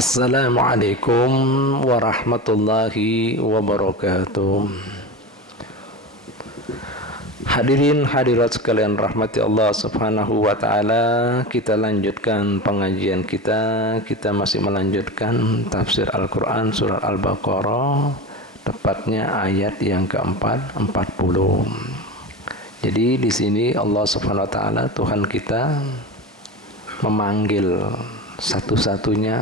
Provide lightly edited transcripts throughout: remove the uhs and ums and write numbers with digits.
Assalamualaikum warahmatullahi wabarakatuh. Hadirin hadirat sekalian rahmati Allah subhanahu wa ta'ala, kita lanjutkan pengajian kita. Kita masih melanjutkan tafsir Al-Quran surat Al-Baqarah, tepatnya ayat yang keempat 40. Jadi di sini Allah subhanahu wa ta'ala, Tuhan kita, memanggil satu-satunya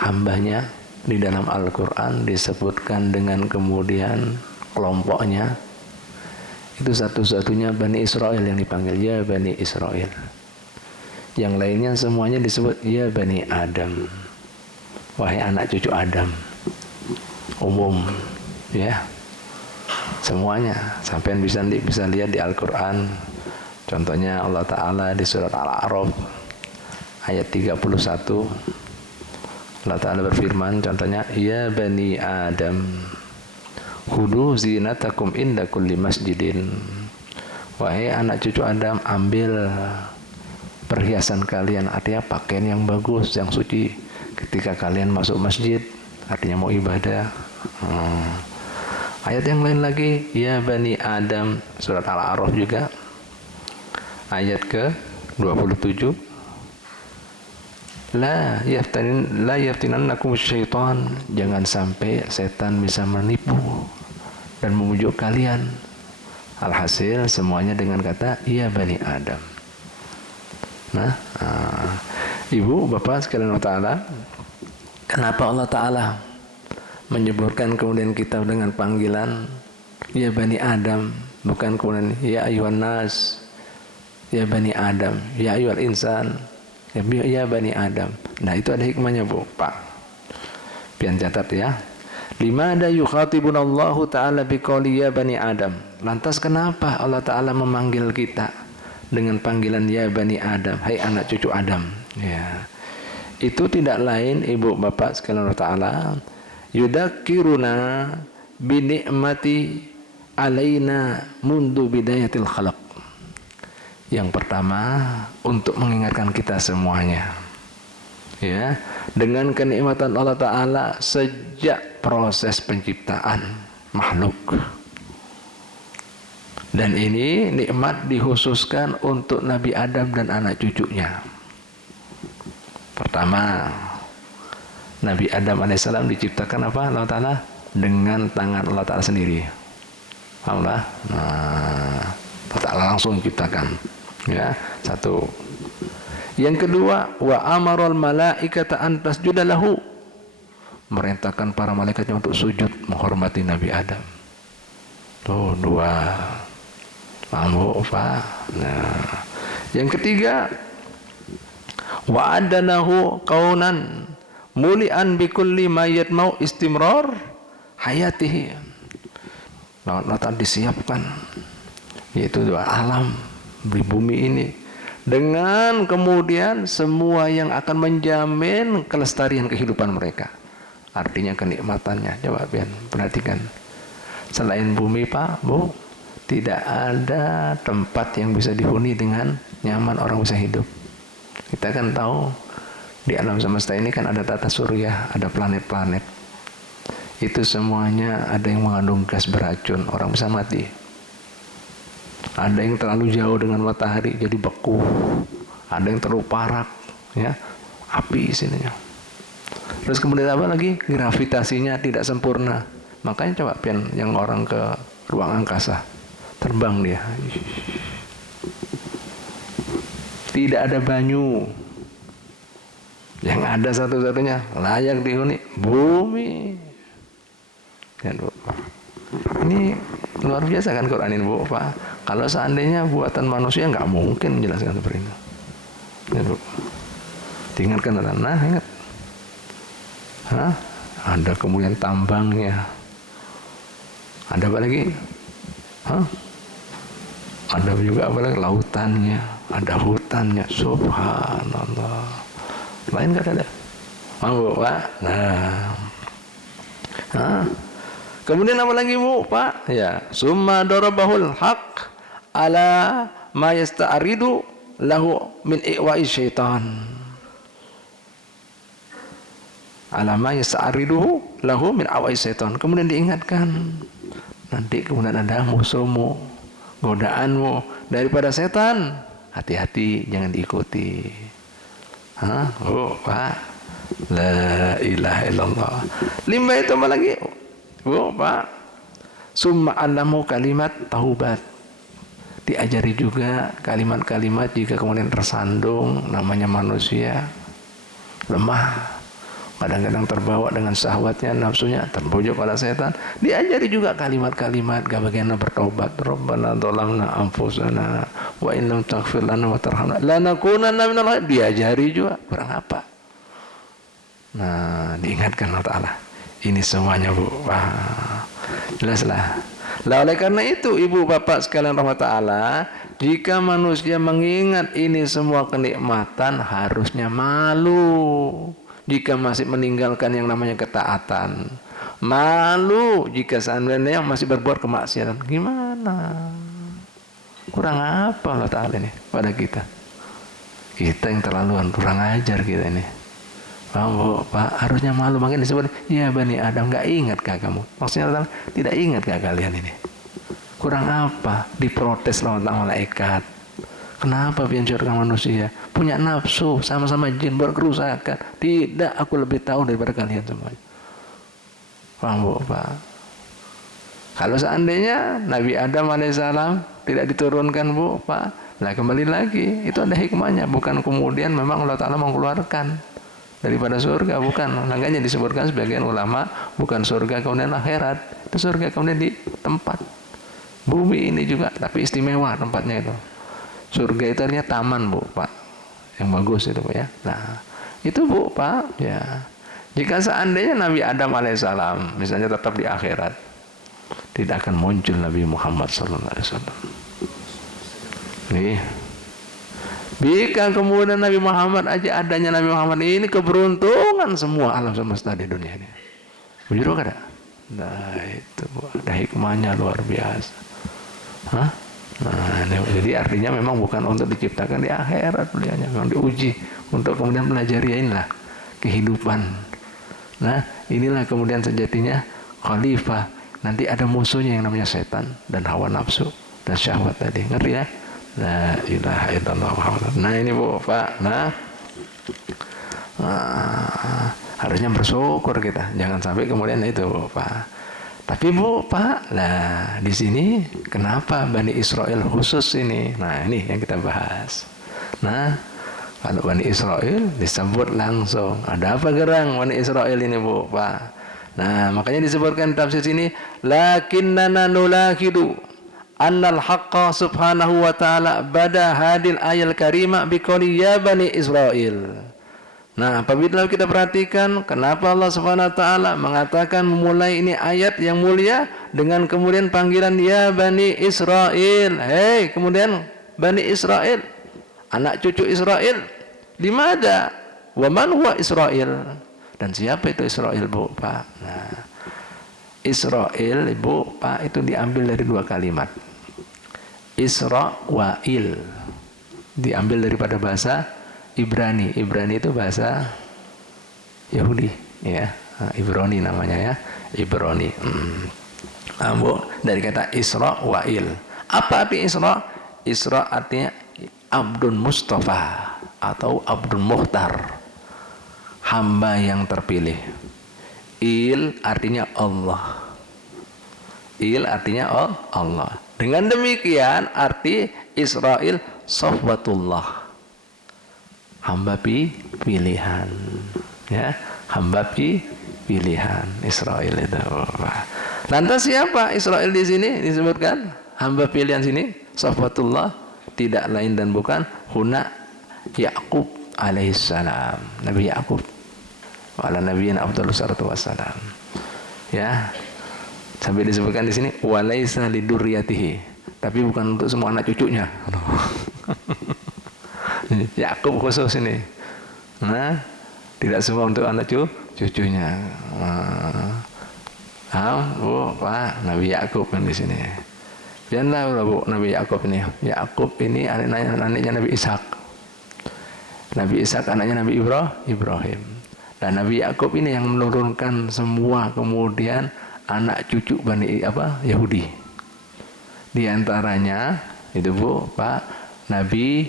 hambanya di dalam Al-Quran, disebutkan dengan kemudian kelompoknya. Itu satu-satunya Bani Israel yang dipanggil, ya Bani Israel. Yang lainnya semuanya disebut ya Bani Adam, wahai anak cucu Adam. Umum, ya, semuanya. Sampai bisa lihat di Al-Quran. Contohnya Allah Ta'ala di surat Al-A'raf ayat 31, Allah Ta'ala berfirman, contohnya, ya Bani Adam khudu zinatakum inda kulli masjidin. Wahai anak cucu Adam, ambil perhiasan kalian, artinya pakaian yang bagus, yang suci, ketika kalian masuk masjid, artinya mau ibadah. Ayat yang lain lagi, ya Bani Adam, surat Al-A'raf juga ayat ke 27, La yaftinannakum syaitan, jangan sampai setan bisa menipu dan membujuk kalian. Alhasil semuanya dengan kata ya Bani Adam. Nah, ibu bapak sekalian Allah Ta'ala, kenapa Allah Ta'ala menyebutkan kemudian kita dengan panggilan ya Bani Adam, bukan kemudian ya ayuhan nas, ya Bani Adam, ya ayuhal insan, ya Bani Adam. Nah, itu ada hikmahnya, Bu, Pak. Pian catat ya. Limada yukhatibunallahu ta'ala biqauli ya Bani Adam. Lantas kenapa Allah Ta'ala memanggil kita dengan panggilan ya Bani Adam, hai anak cucu Adam. Ya. Itu tidak lain, Ibu Bapak sekalian Allah Ta'ala, yudakiruna binikmati alaina mundu bidayatil khalaq. Yang pertama, untuk mengingatkan kita semuanya, ya, dengan kenikmatan Allah Ta'ala sejak proses penciptaan makhluk. Dan ini nikmat dikhususkan untuk Nabi Adam dan anak cucunya. Pertama, Nabi Adam alaihissalam diciptakan apa? Allah Ta'ala dengan tangan Allah Ta'ala sendiri. Allah, Allah Ta'ala langsung menciptakan. Ya, satu. Yang kedua, wa amaral malaikata an tasjuda lahu, merintahkan para malaikatnya untuk sujud menghormati Nabi Adam. Tuh, dua. Paham, Pak? Nah, yang ketiga, wa adanahu kaunan mulian bikulli mayat mau istimrar hayatihi. Nah, disiapkan, yaitu dua alam di bumi ini, dengan kemudian semua yang akan menjamin kelestarian kehidupan mereka. Artinya kenikmatannya. Coba perhatikan, selain bumi, Pak, Bu, tidak ada tempat yang bisa dihuni dengan nyaman orang bisa hidup. Kita kan tahu di alam semesta ini kan ada tata surya, ada planet-planet. Itu semuanya ada yang mengandung gas beracun, orang bisa mati. Ada yang terlalu jauh dengan matahari jadi beku, ada yang terlalu parak, ya, api sininya. Terus kemudian apa lagi? Gravitasinya tidak sempurna. Makanya coba yang orang ke ruang angkasa, terbang dia, tidak ada banyu. Yang ada satu-satunya layak dihuni bumi. Ya, Bu. Ini luar biasa kan Quran ini, Bu, Pak. Kalau seandainya buatan manusia nggak mungkin menjelaskan seperti itu. Ya, Bu. Diingatkan, nah ingat. Ada kemudian tambangnya. Ada apa lagi? Ada juga apa lagi? Lautannya, ada hutannya. Subhanallah. Lain nggak ada. Bu, Pak. Nah. Kemudian apa lagi, Bu, Pak? Ya, summa darabahul haq ala ma yasta'ridu lahu min iwa'i syaitan. alama yas'ariduhu lahu min awai syaitan. Kemudian diingatkan, nanti kemudian ada musuhmu, godaanmu daripada setan, hati-hati jangan diikuti. Oh Pak, la ilaha illallah. Lima itu apa lagi? Oh Pak, summa alamu kalimat taubat. Diajari juga kalimat-kalimat jika kemudian tersandung, namanya manusia lemah, kadang-kadang terbawa dengan syahwatnya, nafsunya, terbujuk oleh setan. Diajari juga kalimat-kalimat bagaimana bertobat. Rabbana dzalamna anfusana wa in lam taghfir lana wa tarhamna lanakunanna minal. Diajari juga, kurang apa? Nah, diingatkan Allah Ta'ala. Ini semuanya Bu. Wah, jelaslah. Lah oleh karena itu ibu bapak sekalian rahmat ta'ala, jika manusia mengingat ini semua kenikmatan harusnya malu jika masih meninggalkan yang namanya ketaatan. Malu jika seandainya masih berbuat kemaksiatan. Gimana? Kurang apa Allah Ta'ala ini pada kita? Kita yang terlaluan, kurang ajar kita ini. Paham Bu? Pak, harusnya malu, makanya disebut ya Bani Adam, nggak ingatkah kamu? Maksudnya Allah, tidak ingatkah kalian ini? Kurang apa? Diprotes lawan malaikat. Kenapa biarkan manusia punya nafsu sama-sama jin berkerusakan? Tidak, aku lebih tahu daripada kalian semuanya. Paham Bu? Pak, kalau seandainya Nabi Adam alaihissalam tidak diturunkan Bu, Pak, lah kembali lagi itu ada hikmahnya, bukan kemudian memang Allah Ta'ala mengeluarkan daripada surga, bukan. Makanya disebutkan sebagian ulama bukan surga kemudian akhirat, itu surga kemudian di tempat bumi ini juga, tapi istimewa tempatnya itu. Surga itu artinya taman Bu, Pak, yang bagus itu Bu ya. Nah itu Bu, Pak ya. Jika seandainya Nabi Adam alaihissalam misalnya tetap di akhirat, tidak akan muncul Nabi Muhammad sallallahu alaihi wasallam. Nih, jika kemudian Nabi Muhammad aja, adanya Nabi Muhammad ini keberuntungan semua alam semesta di dunia ini. Bujur ada? Nah itu ada hikmahnya luar biasa. Hah? Nah, jadi artinya memang bukan untuk diciptakan di akhirat, beliaunya memang diuji untuk kemudian pelajari inilah kehidupan. Nah inilah kemudian sejatinya khalifah. Nanti ada musuhnya yang namanya setan dan hawa nafsu dan syahwat tadi, ngerti ya? La ilaha illallah Muhammad. Nah ini Bu, Pak. Nah, harusnya bersyukur kita. Jangan sampai kemudian itu Bu, Pak. Tapi Bu, Pak, nah di sini kenapa Bani Israel khusus ini? Nah ini yang kita bahas. Nah kalau Bani Israel disebut langsung. Ada apa gerang Bani Israel ini Bu, Pak? Nah makanya disebutkan tafsir sini, lakinnana nulakidu annal haqqa subhanahu wa ta'ala bada hadil ayal karimah biqoli ya Bani Israel. Nah apabila kita perhatikan kenapa Allah subhanahu wa ta'ala mengatakan memulai ini ayat yang mulia dengan kemudian panggilan ya Bani Israel. Hei kemudian Bani Israel, anak cucu Israel, di mana? Wa man huwa Israel? Dan siapa itu Israel Bu, Pak? Nah Israel Ibu, Pak, itu diambil dari dua kalimat. Isra wa il, diambil daripada bahasa Ibrani. Ibrani itu bahasa Yahudi ya, Ibrani namanya ya, Ibrani. Bu, dari kata Isra wa il. Apa arti Isra? Isra artinya Abdun Mustafa atau Abdun Muhtar, hamba yang terpilih. Il artinya Allah. Il artinya Allah. Dengan demikian arti Israel safwatullah, hamba pilihan ya, hamba pilihan Israel itu. Lantas siapa Israel di sini disebutkan hamba pilihan sini safwatullah, tidak lain dan bukan huna Yakub alaihissalam, Nabi Yakub wala nabiyina afdhalus salatu wassalam ya. Sampai disebutkan di sini walaisa lidurriyatihi, tapi bukan untuk semua anak cucunya. Yakub khusus ini. Nah, tidak semua untuk anak cucunya. Bu, Pak, Nabi Yakub kan di sini. Janganlah Bu, Nabi Yakub ini. Yakub ini anaknya Nabi Ishak. Nabi Ishak anaknya Nabi Ibrahim. Dan Nabi Yakub ini yang menurunkan semua kemudian anak cucu Bani Yahudi. Di antaranya itu Bu, Pak, Nabi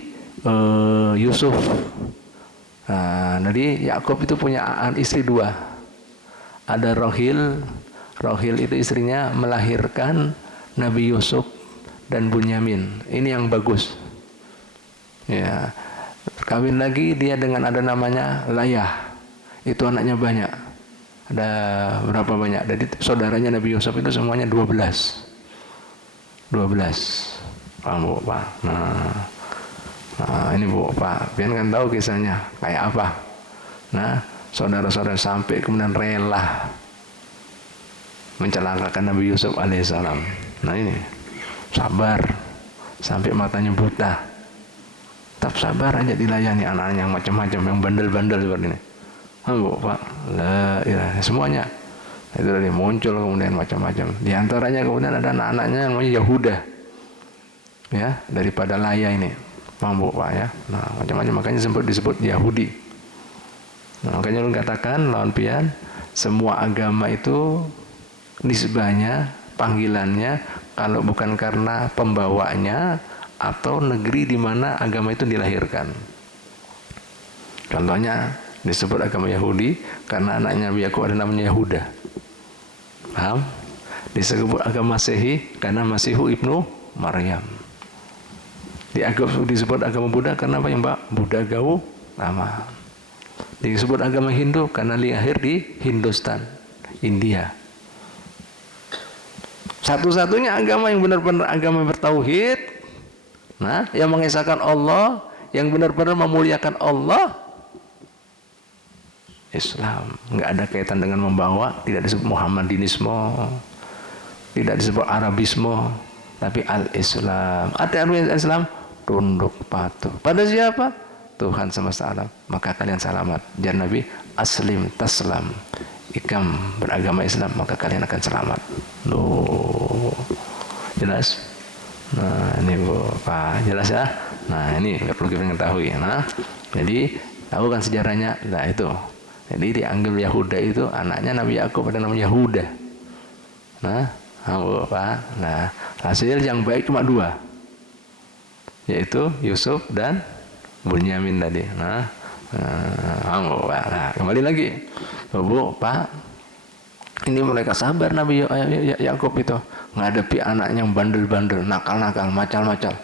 Yusuf. Nah, jadi Yakub itu punya istri 2. Ada Rohil. Rohil itu istrinya melahirkan Nabi Yusuf dan Bunyamin. Ini yang bagus. Ya, kawin lagi dia dengan ada namanya Layah. Itu anaknya banyak. Ada berapa banyak? Jadi saudaranya Nabi Yusuf itu semuanya 12. Paham Bu, Pak? Nah, ini Bu, Pak. Pian kan tahu kisahnya kayak apa. Nah, saudara-saudara sampai kemudian rela mencelakakan Nabi Yusuf alaihissalam. Nah ini sabar sampai matanya buta. Tetap sabar aja dilayani anak-anak yang macam-macam, yang bandel-bandel seperti ini. Bu, Pak, la ilaha, semuanya itu dari muncul kemudian macam-macam. Di antaranya kemudian ada anak-anaknya yang namanya Yahuda, ya, daripada Laya ini, Bu, Pak, ya. Nah macam-macam, makanya disebut Yahudi. Nah, makanya lu katakan lawan pian, semua agama itu nisbahnya, panggilannya, kalau bukan karena pembawanya atau negeri di mana agama itu dilahirkan. Contohnya disebut agama Yahudi karena anaknya Nabi Yakub ada namanya Yahuda. Paham? Disebut agama Masehi karena Masihu ibnu Maryam. Disebut agama Buddha karena apa ya Mbak? Buddha Gautama. Disebut agama Hindu karena lahir di Hindustan, India. Satu-satunya agama yang benar-benar agama bertauhid, nah, yang mengesahkan Allah, yang benar-benar memuliakan Allah, Islam. Nggak ada kaitan dengan membawa, tidak disebut Muhammadinisme, tidak disebut Arabisme, tapi al-Islam. Ada al-Islam, tunduk patuh. Pada siapa? Tuhan semesta alam. Maka kalian selamat. Jangan Nabi, aslim taslam. Ikam beragama Islam, maka kalian akan selamat. Loh, jelas? Nah, ini Bu, Pak, jelas ya? Nah, ini perlu kita ketahui. Nah, jadi tahu kan sejarahnya? Nah, itu. Jadi dianggap Yahuda itu anaknya Nabi Yakub ada namanya Yahuda. Nah, Bu, Pak. Nah, hasil yang baik cuma 2. Yaitu Yusuf dan Bunyamin tadi. Nah, Bu, Pak. Nah, kembali lagi. Bu, Pak. Ini mereka sabar Nabi Yakub itu menghadapi anaknya yang bandel-bandel, nakal-nakal, macal-macal.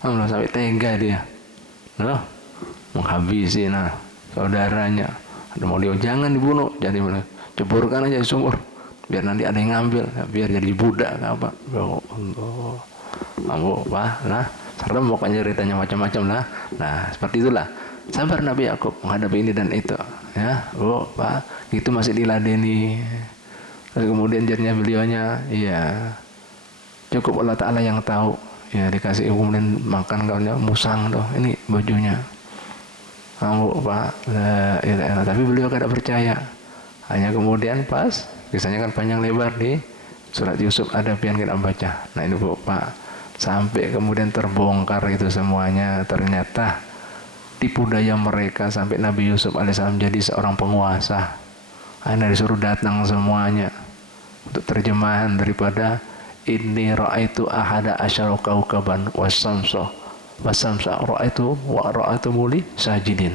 Sampai tega dia. Nah, menghabisi saudaranya. Ada mau dia jangan dibunuh, jadi ceburkan aja di sumur. Biar nanti ada yang ngambil, biar jadi budak apa. Ya Allah. Pak. Nah, serem pokoknya ceritanya macam-macam lah. Nah, seperti itulah. Sabar Nabi Yakub menghadapi ini dan itu. Ya, Bu, Pak, itu masih diladeni. Terus kemudian jadinya beliaunya, iya, cukup Allah Ta'ala yang tahu. Ya, dikasih kemudian makan kalnya musang tuh, ini bajunya. Bu, Pak, tapi beliau tidak percaya. Hanya kemudian pas, kisahnya kan panjang lebar di surat Yusuf ada pian kita baca. Nah ini Bu, Pak, sampai kemudian terbongkar itu semuanya, ternyata tipu daya mereka sampai Nabi Yusuf alaihissalam jadi seorang penguasa. Hanya disuruh datang semuanya untuk terjemahan daripada inni ra'aitu ahada asyara kaukaban wasamsa ra'aitu wa ra'aitu muli sajidin.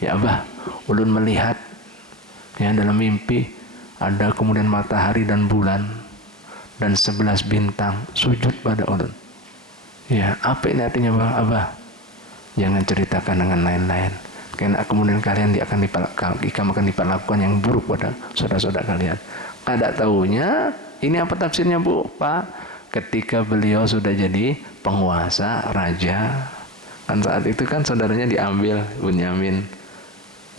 Ya Abah, ulun melihat ya dalam mimpi ada kemudian matahari dan bulan dan 11 bintang sujud pada ulun. Ya, apa ini artinya Abah? Jangan ceritakan dengan lain-lain. Karena kemudian kalian akan diperlakukan yang buruk pada saudara-saudara kalian. Kada tahunya ini apa tafsirnya Bu, Pak? Ketika beliau sudah jadi penguasa, raja, kan saat itu kan saudaranya diambil, Bunyamin,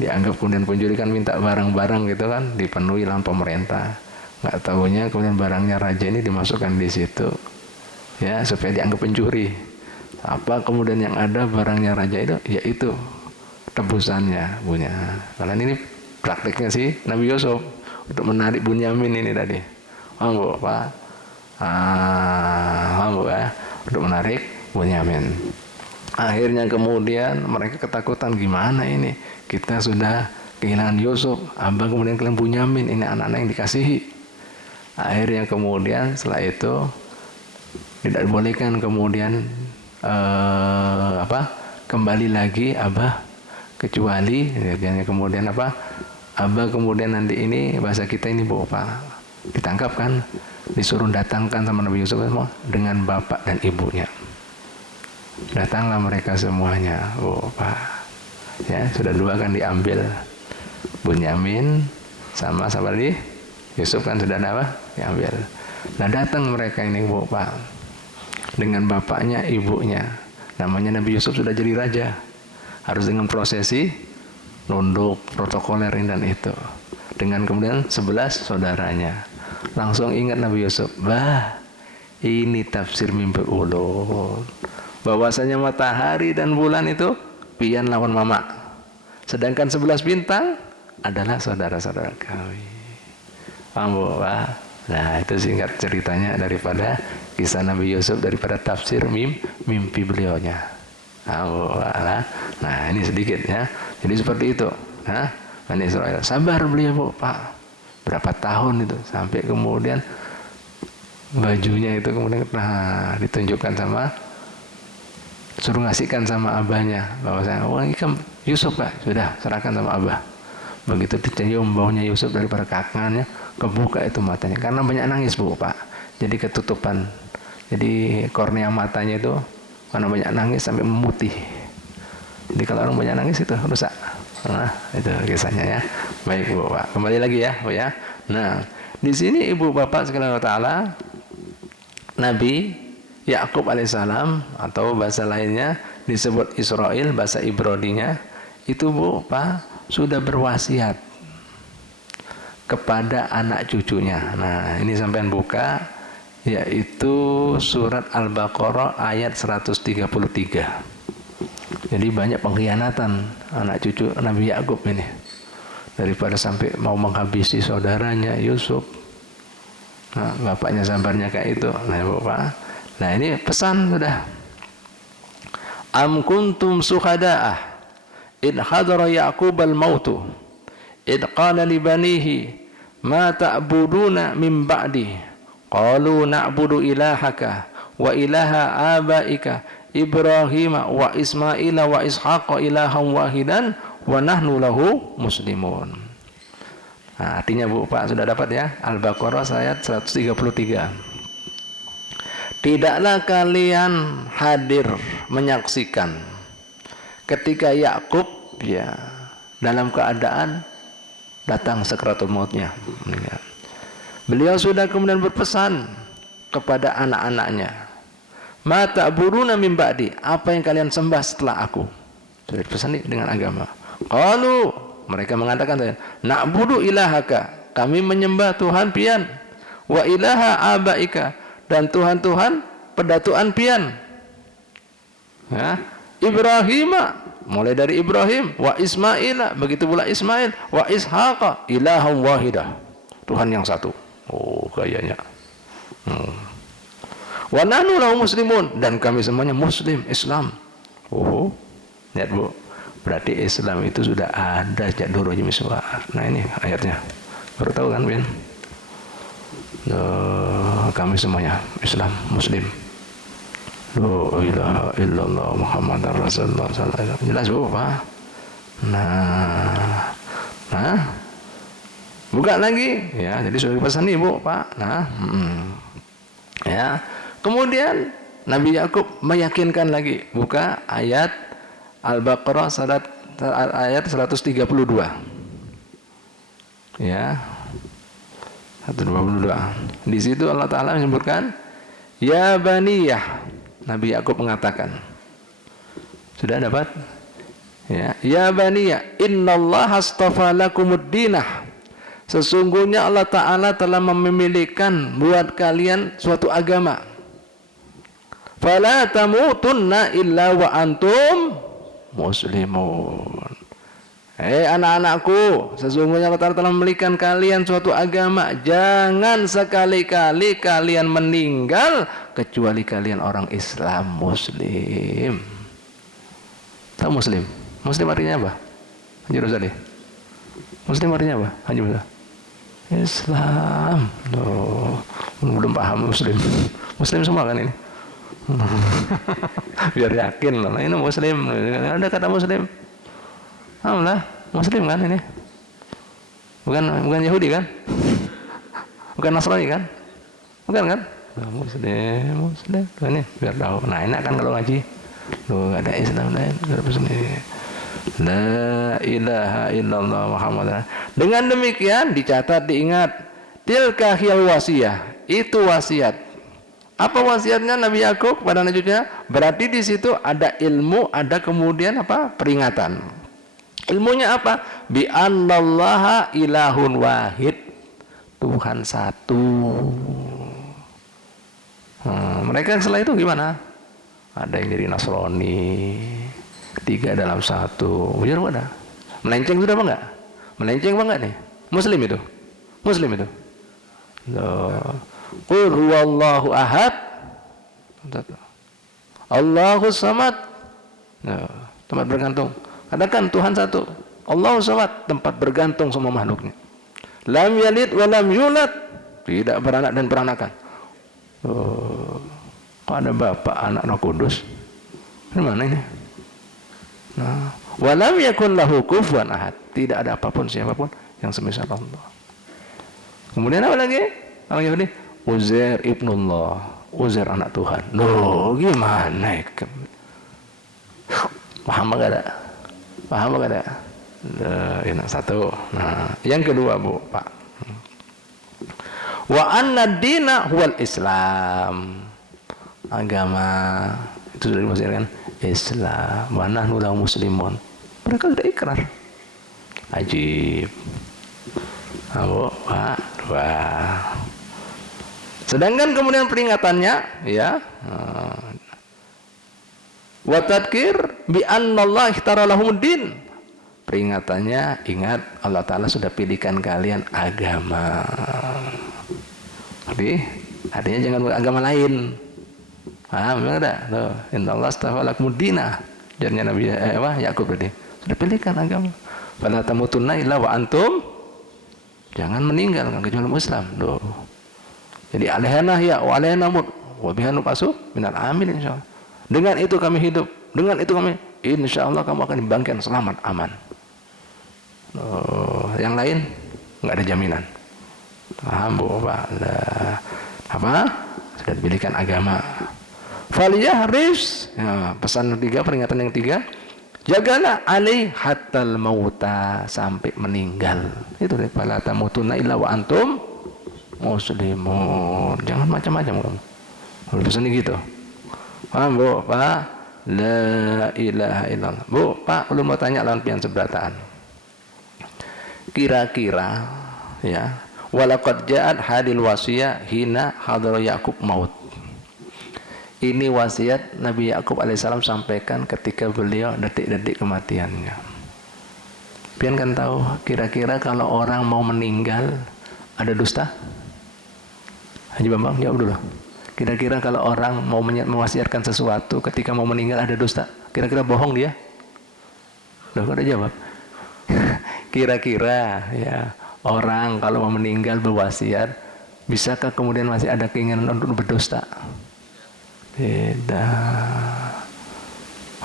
dianggap kemudian pencuri, kan minta barang-barang gitu kan, dipenuhi lawan pemerintah. Nggak tahunya kemudian barangnya raja ini dimasukkan di situ, ya supaya dianggap pencuri. Apa kemudian yang ada barangnya raja itu, yaitu tebusannya punya. Karena ini praktiknya sih Nabi Yusuf untuk menarik Bunyamin ini tadi. Bu, Pak. Bu, ya, untuk menarik Bunyamin. Akhirnya kemudian mereka ketakutan, gimana ini? Kita sudah kehilangan Yusuf, Abah kemudian kehilangan Bunyamin, ini anak-anak yang dikasihi. Akhirnya kemudian setelah itu tidak dibolehkan kemudian kembali lagi Abah, kecuali kemudian Abah kemudian nanti ini bahasa kita ini Bu Pak, ditangkap kan, disuruh datangkan sama Nabi Yusuf dengan bapak dan ibunya. Datanglah mereka semuanya, Bu Pak. Ya, sudah 2 kan diambil. Bunyamin sama tadi Yusuf kan sudah diambil. Nah, datang mereka ini Bu Pak, dengan bapaknya, ibunya. Namanya Nabi Yusuf sudah jadi raja. Harus dengan prosesi nunduk, protokoler dan itu. Dengan kemudian 11 saudaranya. Langsung ingat Nabi Yusuf, ini tafsir mimpi ulun. Bahwasanya matahari dan bulan itu pian lawan mama. Sedangkan 11 bintang adalah saudara-saudara kami. Paham Bu? Nah, itu singkat ceritanya daripada kisah Nabi Yusuf, daripada tafsir mimpi beliaunya. Nah, ini sedikit ya. Jadi seperti itu. Bani Israel sabar beliau Bu Pak. Berapa tahun itu sampai kemudian bajunya itu kemudian ditunjukkan sama, suruh ngasihkan sama abahnya, bahwasanya ini kan Yusuf Pak, sudah serahkan sama abah. Begitu dicium baunya Yusuf daripada kakangannya, kebuka itu matanya karena banyak nangis Bu Pak. Jadi ketutupan, jadi kornea matanya itu karena banyak nangis sampai memutih. Jadi kalau orang banyak nangis itu rusak. Nah, itu kisahnya ya. Baik Bu Pak, kembali lagi ya Bu ya. Nah, di sini Ibu Bapak sekalian taala, Nabi Yakub alaihissalam atau bahasa lainnya disebut Israel, bahasa Ibraninya itu Bu Pak sudah berwasiat kepada anak cucunya. Nah, ini sampean buka, yaitu surat Al-Baqarah ayat 133. Jadi banyak pengkhianatan anak cucu Nabi Yakub ini, daripada sampai mau menghabisi saudaranya Yusuf. Nah, bapaknya sabarnya kayak itu. Nah, Bapak. Nah, ini pesan sudah. Am kuntum suhada'a id hadara Yaqub al-mautu id qala li banihi ma ta'buduna min ba'di qalu na'budu ilahaka wa ilaha abaika Ibrahim wa Ismail wa Ishaq ilahan wahidan wa nahnu lahu muslimun. Nah, artinya Bu Pak sudah dapat ya, Al-Baqarah ayat 133. Tidaklah kalian hadir menyaksikan ketika Yakub ya dalam keadaan datang sakratul mautnya. Beliau sudah kemudian berpesan kepada anak-anaknya, ma ta'buduna min ba'di, apa yang kalian sembah setelah aku. Sudah dipesan dengan agama. Qalu, mereka mengatakan, na'budu ilahaka, kami menyembah Tuhan pian, wa ilaha abaika, dan Tuhan-Tuhan pedatuan pian. Ya, Ibrahim, mulai dari Ibrahim, wa Ismail, begitu pula Ismail, wa Ishaq ilahan wahidah, Tuhan yang satu. Oh, kayaknya. Wa nahnu lahu muslimun, dan kami semuanya muslim, Islam. Oh, lihat Bu, berarti Islam itu sudah ada sejak dulu miswa. Nah, ini ayatnya. Baru tahu kan, Bin? Kami semuanya Islam, muslim. La ilaha illallah Muhammadar Rasulullah sallallahu alaihi wasallam. Jelas Bu, Pak? Nah. Buka lagi ya, jadi sudah dipesan nih Bu, Pak. Nah, ya. Kemudian Nabi Yakub meyakinkan lagi, buka ayat Al-Baqarah ayat 132. Ya. 122. Di situ Allah Taala menyebutkan, ya baniyah. Nabi Yakub mengatakan. Sudah dapat? Ya, ya baniyah, innallaha astafa lakumud dinah. Sesungguhnya Allah Ta'ala telah memilihkan buat kalian suatu agama. Fala tamutunna illa wa antum muslimun. Hei anak-anakku, sesungguhnya Allah Ta'ala telah memilihkan kalian suatu agama. Jangan sekali-kali kalian meninggal kecuali kalian orang Islam, muslim. Tahu muslim? Muslim artinya apa? Jurus tadi. Muslim artinya apa? Haji Musa. Islam. Tuh, belum paham Muslim. Muslim semua kan ini. Biar yakin loh. Ini Muslim. Ada kata Muslim. Alhamdulillah, Muslim kan ini. Bukan Yahudi kan? Bukan Nasrani kan? Bukan kan? Nah, Muslim. Tuh ini biar tahu. Nah, enak kan kalau ngaji. Tuh ada Islam lain, ada sendiri. La ilaha illallah Muhammad. Dengan demikian dicatat, diingat, tilka hiyal wasiyah, itu wasiat. Apa wasiatnya Nabi Yakub pada anak cucunya? Berarti di situ ada ilmu, ada kemudian apa? Peringatan. Ilmunya apa? Bi annallaha ilahun wahid, Tuhan satu. Mereka setelah itu gimana? Ada yang jadi Nasrani, 3 dalam 1. Benar ada? Melenceng sudah apa enggak? Melenceng apa enggak nih? Muslim itu. Qul huwallahu ahad. Allahus samad. Tempat bergantung. Katakan Tuhan satu. Allahus samad, tempat bergantung semua makhluknya. Lam yalid wa lam yulad. Tidak beranak dan peranakan. Kok ada Bapak, Anak, Roh Kudus? Ini mana ini? Nah, walam yakun lahu kufuwan ahad. Tidak ada apapun siapapun yang semisal Allah. Kemudian apa lagi? Orang Yahudi, Uzair ibnullah, Uzair anak Tuhan. Loh, gimana? Paham enggak ada? Paham enggak ada? Ini satu. Nah, yang kedua, Bu, Pak. Wa anna dina huwal Islam. Agama itu sudah dimaksudkan Islam. Wa nahnu lahu muslimun. Mereka sudah ikrar. Ajib. Abu, Pak, 2. Sedangkan kemudian peringatannya, ya, wa tadkir bi annallaha ikhtara lahumuddin. Peringatannya, ingat Allah Ta'ala sudah pilihkan kalian agama. Jadi, artinya jangan beragama lain. Paham enggak? Tuh, innallaha astafa lakumuddina. Jarnya Nabi Yakub tadi. Sudah pilihkan agama. Fala tamutunna illa wa antum. Jangan meninggalkan kecuali Islam. Tuh. Jadi alaihana ya wa alaihana mut wa biha nubasu minal amin insyaallah. Dengan itu kami hidup. Dengan itu kami insyaallah kamu akan dibangkitkan selamat aman. Yang lain enggak ada jaminan. Paham Bu, Pak? Apa? Sudah dipilihkan agama. Faliyahris, ya, pesan ketiga, peringatan yang 3, jagalah alai hatal mauta, sampai meninggal. Itu deh, fala tamutunna illa wa antum muslimun. Jangan macam-macam kamu. Kalau pesan gitu. Paham Bu, Pak? La ilaha illallah. Bu, Pak, belum mau tanya lawan pian seberataan. Kira-kira, ya, walaqad ja'at hadil wasiyah hina hadara Yakub maut. Ini wasiat Nabi Yakub alaihissalam sampaikan ketika beliau detik-detik kematiannya. Pian kan tahu, kira-kira kalau orang mau meninggal ada dusta? Haji Bambang jawab dulu. Kira-kira kalau orang mau mewasiatkan sesuatu ketika mau meninggal ada dusta? Kira-kira bohong dia? Loh, kok ada jawab? Kira-kira ya, orang kalau mau meninggal berwasiat, bisakah kemudian masih ada keinginan untuk berdusta? Tidak.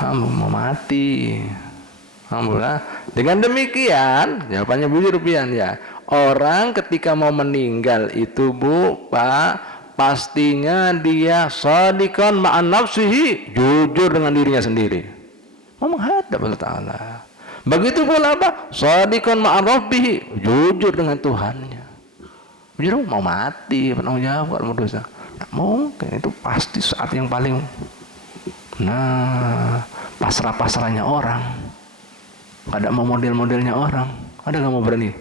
Mau mati. Alhamdulillah. Dengan demikian, jawabannya bujur pian ya. Orang ketika mau meninggal itu Bu, Pak, pastinya dia shadiqan ma'an nafsihi, jujur dengan dirinya sendiri. Mau menghadap Allah Ta'ala. Begitu pula apa? Shadiqan ma'an rabbihi, jujur dengan Tuhannya. Jujur mau mati, penanggung jawab kalau mau dosa. Tidak mungkin, itu pasti saat yang paling pasrah-pasrahnya orang. Ada mau model-modelnya orang. Ada nggak mau berani?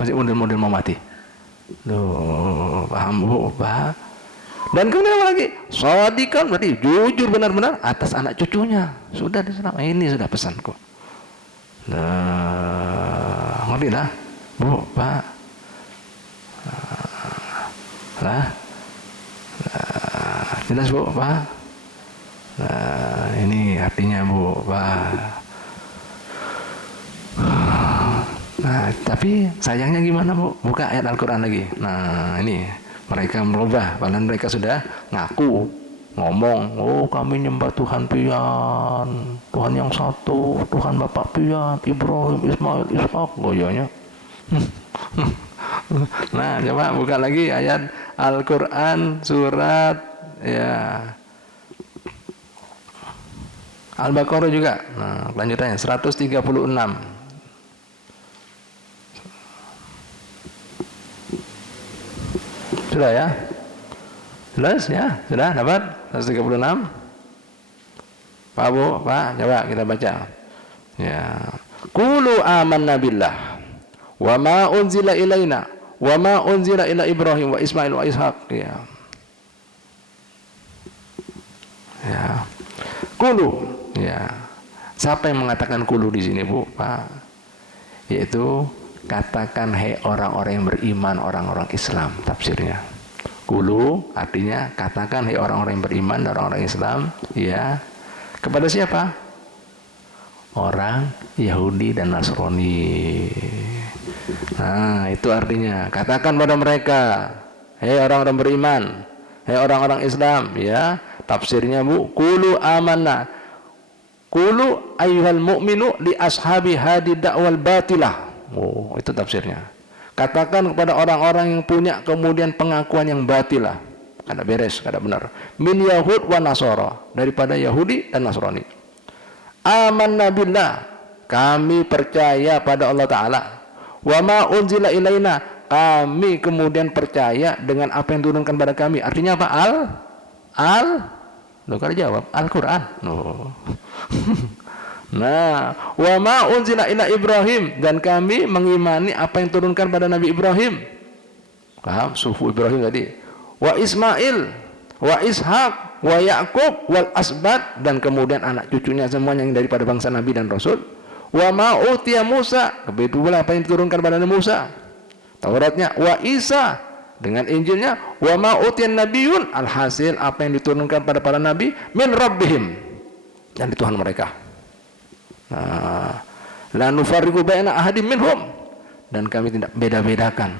Masih model-model mau mati. Loh, paham Bu, Pak? Dan kemudian apa lagi? Shadiqan berarti jujur benar-benar atas anak cucunya. Sudah diserang. Ini sudah pesanku. Nah, ngerti lah, Bu, Pak? Jelas Bu, Pak? Nah, ini artinya Bu, Pak. Nah, tapi sayangnya gimana Bu? Buka ayat Al-Quran lagi. Nah, ini mereka merubah, padahal mereka sudah ngaku, ngomong, oh kami nyembah Tuhan pian, Tuhan yang satu, Tuhan Bapak pian, Ibrahim, Ismail, Ishak, goyanya. Nah, coba buka lagi ayat Al-Quran surat ya Al-Baqarah juga. Nah, lanjutannya 136. Sudah ya? Jelas ya? Sudah dapat? 136? Pak Bu, Pak, coba kita baca. Ya. Qulu amanna billah wa ma unzila ilaina wa ma unzila ila Ibrahim wa Ismail wa Ishaq. Ya. Ya. Qulu. Ya. Siapa yang mengatakan qulu di sini, Bu, Pak? Yaitu katakan hai orang-orang yang beriman, orang-orang Islam, tafsirnya. Qulu artinya katakan hai orang-orang yang beriman dan orang-orang Islam, ya. Kepada siapa? Orang Yahudi dan Nasrani. Nah, itu artinya katakan pada mereka, hai orang-orang beriman, hai orang-orang Islam, ya. Tafsirnya, Bu, qulu amanna. Qulu ayyuhal mu'minu li ashabi hadi da'wal batilah. Oh, itu tafsirnya. Katakan kepada orang-orang yang punya kemudian pengakuan yang batilah. Kada beres, kada benar. Min Yahud wa Nasara, daripada Yahudi dan Nasrani. Amanna billah, kami percaya pada Allah Ta'ala. Wa ma unzila ilaina, kami kemudian percaya dengan apa yang diturunkan pada kami. Artinya apa? Lo kada jawab, Al-Quran. Oh. Nah, wa ma unzila ila Ibrahim, dan kami mengimani apa yang turunkan pada Nabi Ibrahim. Paham? Sufu Ibrahim tadi. Wa Ismail, wa Ishak, wa Yaqub, wal asbat, dan kemudian anak cucunya semuanya yang daripada bangsa Nabi dan Rasul. Wa ma utiya Musa, begitu pula apa yang diturunkan pada Nabi Musa. Tauratnya, wa Isa, dengan Injilnya, wa ma utiyan nabiyun, alhasil apa yang diturunkan pada para nabi min rabbihim, dan di Tuhan mereka. Nah, la nufarriqu baina ahadim minhum, dan kami tidak beda-bedakan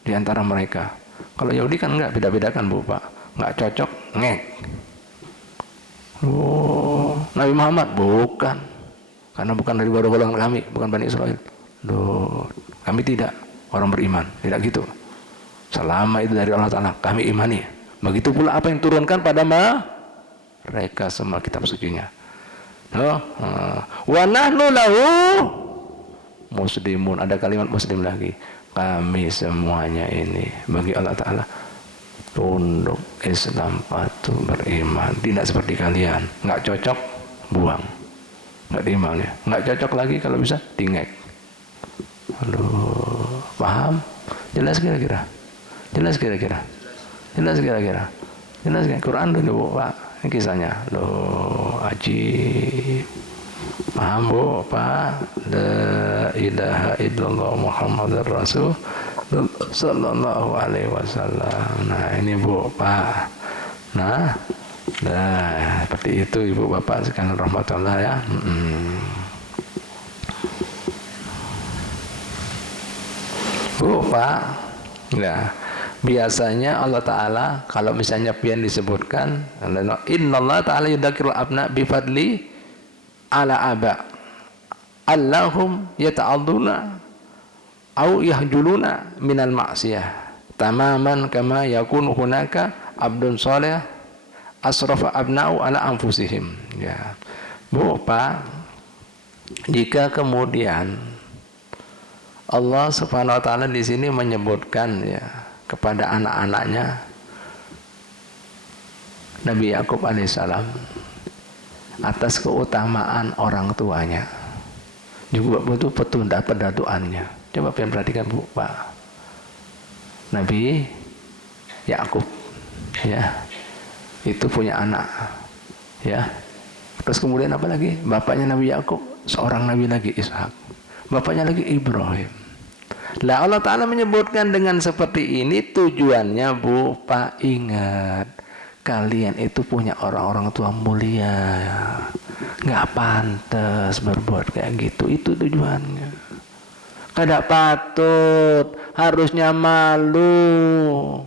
di antara mereka. Kalau Yahudi kan enggak beda-bedakan, Bu, Pak. Enggak cocok, ngek. Oh, Nabi Muhammad bukan. Karena bukan dari golongan kami, bukan Bani Israel. Loh, kami tidak orang beriman, tidak gitu. Selama itu dari Allah Ta'ala, kami imani. Begitu pula apa yang turunkan pada mereka semua kitab sucinya. Wa nahnu lahu muslimun, ada kalimat muslim lagi. Kami semuanya ini bagi Allah Ta'ala tunduk, Islam, patuh, beriman. Tidak seperti kalian, nggak cocok, buang, nggak diiman ya, nggak cocok lagi, kalau bisa dingek. Aduh, paham? Jelas kira-kira? Jelas kira-kira? Jelas kira-kira? Jelas kira-kira? Quran dulu, Bu, Pak. Ini kisahnya. Loh, ajib. Paham, Bu, Pak? La ilaha illallah Muhammadur Rasul sallallahu alaihi wasallam. Nah, ini, Bu, Pak. Nah, seperti itu, Ibu Bapak sekalian rahmatullah ya. Bu, Pak. Ya. Biasanya Allah Ta'ala kalau misalnya pian disebutkan, innallaha ta'ala yudakirul abna bifadli ala aba allahum yata'aduna au yahjuluna minal ma'siyah tamaman kama yakun hunaka abdun soleh asrafa abna'u ala anfusihim. Ya, Bu, Pak, jika kemudian Allah Subhanahu wa Ta'ala di sini menyebutkan ya kepada anak-anaknya Nabi Yakub alaihissalam atas keutamaan orang tuanya, juga butuh petunda perdaduannya. Coba pengen perhatikan, Bu, Pak. Nabi Yakub ya itu punya anak ya, terus kemudian apa lagi, bapaknya Nabi Yakub seorang nabi lagi, Ishak, bapaknya lagi Ibrahim. Lah Allah Ta'ala menyebutkan dengan seperti ini tujuannya, Bu, Pak, ingat kalian itu punya orang-orang tua mulia, nggak pantas berbuat kayak gitu, itu tujuannya. Kada patut, harusnya malu,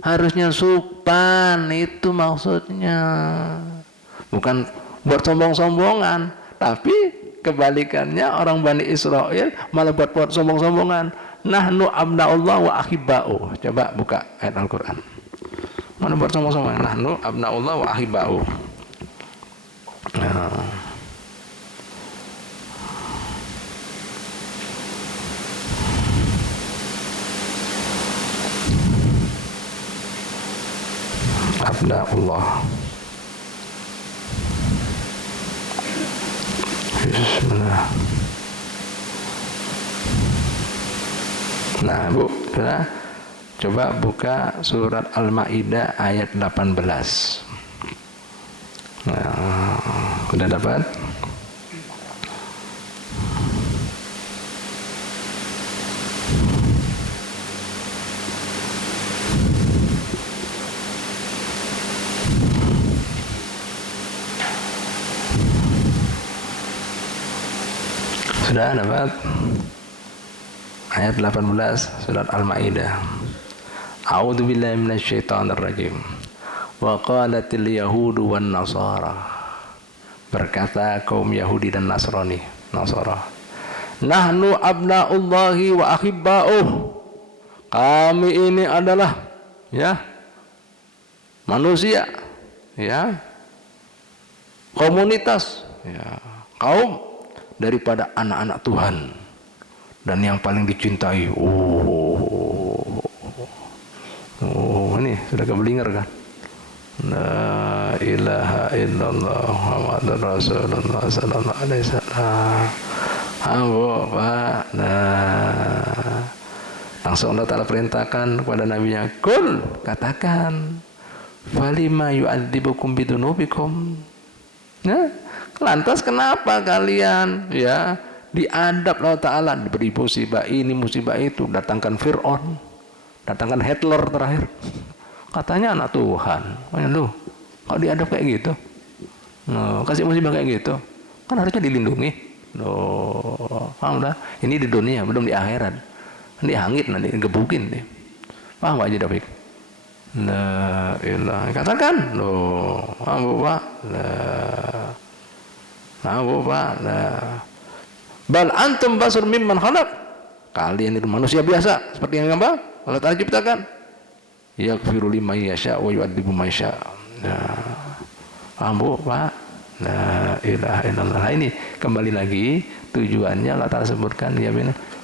harusnya supan, itu maksudnya. Bukan buat sombong-sombongan, tapi kebalikannya orang Bani Israel malah buat sombong-sombongan. Nahnu abna'ullah wa ahibba'u. Coba buka ayat Al-Quran. Mana buat sombong-sombongan. Nahnu abna'ullah wa ahibba'u. Nah. Abna'ullah. Bismillah. Nah, Bu, coba buka surat Al-Maidah ayat 18. Nah, udah dapat? Sudah dapat? Ayat 18 surat Al-Maidah. A'udzu billahi minasyaitonir rajim. Wa qalatil yahudu wan nasara. Berkata kaum Yahudi dan Nasrani, Nahnu abna'ullahi wa ahibba'uh. Kami ini adalah manusia, komunitas, kaum daripada anak-anak Tuhan. Dan yang paling dicintai, ini sudah keblinger kan? La ilaha illallah Muhammadur Rasulullah sallallahu alaihi wasallam. Pak. Nah, langsung Allah Ta'ala perintahkan kepada nabinya, Kul, katakan, falima yu'adzibukum bidunubikum. Lantas kenapa kalian diadab Allah Ta'ala, diberi musibah ini, musibah itu, datangkan Fir'aun, datangkan Hitler terakhir, katanya anak Tuhan. Lu, kalau diadab kayak gitu, kasih musibah kayak gitu, kan harusnya dilindungi. Paham dah? Ini di dunia, belum di akhirat. Dihangit nanti, gebukin deh. Paham gak aja David? La ilaha, katakan, paham Pak? Bal antum basur mimman khalaq. Kalian itu manusia biasa seperti yang Allah Ta'ala ciptakan. Yaghfiru liman yasha wa yu'adzibu man yasha. Paham Bu, Pak? La ilaha illallah. Ini kembali lagi tujuannya Allah Ta'ala sebutkan,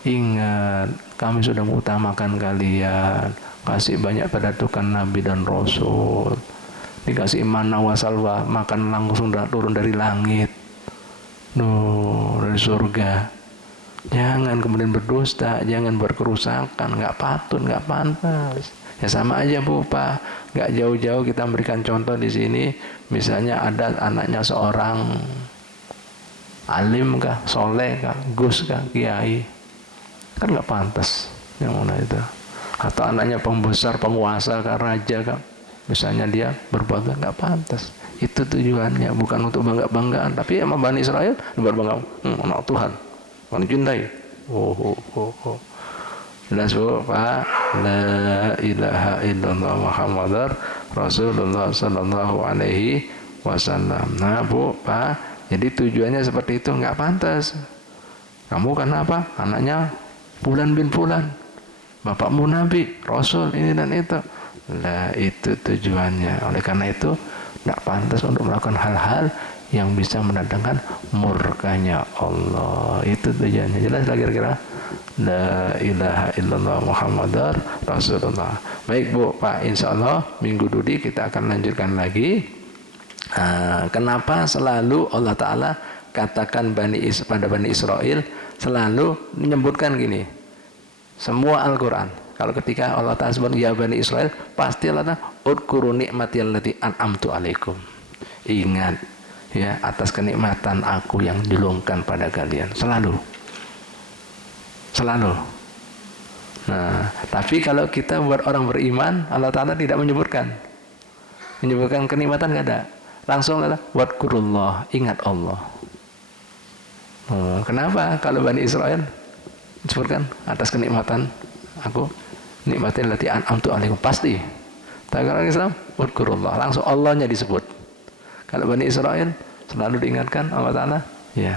ingat kami sudah mengutamakan kalian, kasih banyak pedatukan Nabi dan Rasul, dikasih manna wa salwa, makan langsung turun dari langit, dari surga. Jangan kemudian berdusta, jangan berkerusakan, nggak patut, nggak pantas. Ya sama aja Bu, Pak, nggak jauh-jauh kita memberikan contoh di sini. Misalnya ada anaknya seorang alim kah, soleh kah, gus kah, kiai, kan nggak pantas yang mana itu. Atau anaknya pembesar, penguasa kah, raja kah, misalnya dia berbuat nggak pantas. Itu tujuannya, bukan untuk bangga-banggaan, tapi sama Bani Israel berbangga, anak Tuhan, kan cintai. Jelas Bu, Pak? La ilaha illallah Muhammadur Rasulullah sallallahu alaihi wasallam. Nah Bu, Pak, jadi tujuannya seperti itu, nggak pantas. Kamu karena apa? Anaknya Fulan bin Fulan, bapakmu Nabi, Rasul, ini dan itu. Lah itu tujuannya. Oleh karena itu tidak pantas untuk melakukan hal-hal yang bisa mendatangkan murkanya Allah. Itu tujuannya. Jelas lagi kira-kira? La ilaha illallah Muhammadar Rasulullah. Baik Bu, Pak, insya Allah minggu dudi kita akan lanjutkan lagi. Kenapa selalu Allah Ta'ala katakan pada Bani Israel selalu menyebutkan gini, semua Al-Quran. Kalau ketika Allah Ta'ala sebut ya Bani Israel, pasti Allah Ta'ala udkuru ni'mati allati an'amtu alaikum. Ingat atas kenikmatan aku yang dilungkan pada kalian. Selalu. Nah, tapi kalau kita buat orang beriman, Allah Ta'ala tidak menyebutkan kenikmatan, nggak ada. Langsung kata wadkurullah, ingat Allah. Kenapa? Kalau Bani Israel Sebutkan atas kenikmatan aku, nikmatin lati an'amtu alaikum, pasti. Tapi kalau Islam, udkurullah, langsung Allahnya disebut. Kalau Bani Israel selalu diingatkan Allah Ta'ala, ya,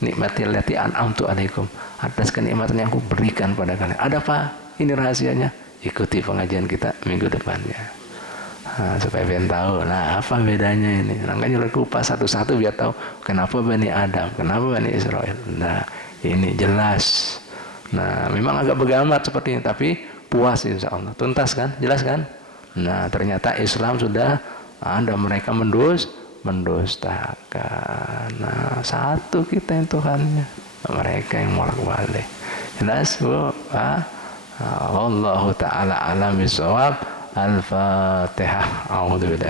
nikmatil lati an'amtu alaikum, atas kenikmatan yang aku berikan pada kalian. Ada apa? Ini rahasianya. Ikuti pengajian kita minggu depannya. Nah, supaya kalian tahu, nah apa bedanya ini. Makanya lu kupas satu-satu biar tahu kenapa Bani Adam, kenapa Bani Israel. Nah, ini jelas. Nah, memang agak bergambar seperti ini, tapi puas insya Allah. Tuntas kan? Jelas kan? Nah, ternyata Islam sudah ada mereka mendustakan. Nah, satu kita yang Tuhannya, mereka yang bolak-balik. Jelas, Bu? Wallahu ta'ala alam bisawab. Al-Fatihah. A'udzubillahi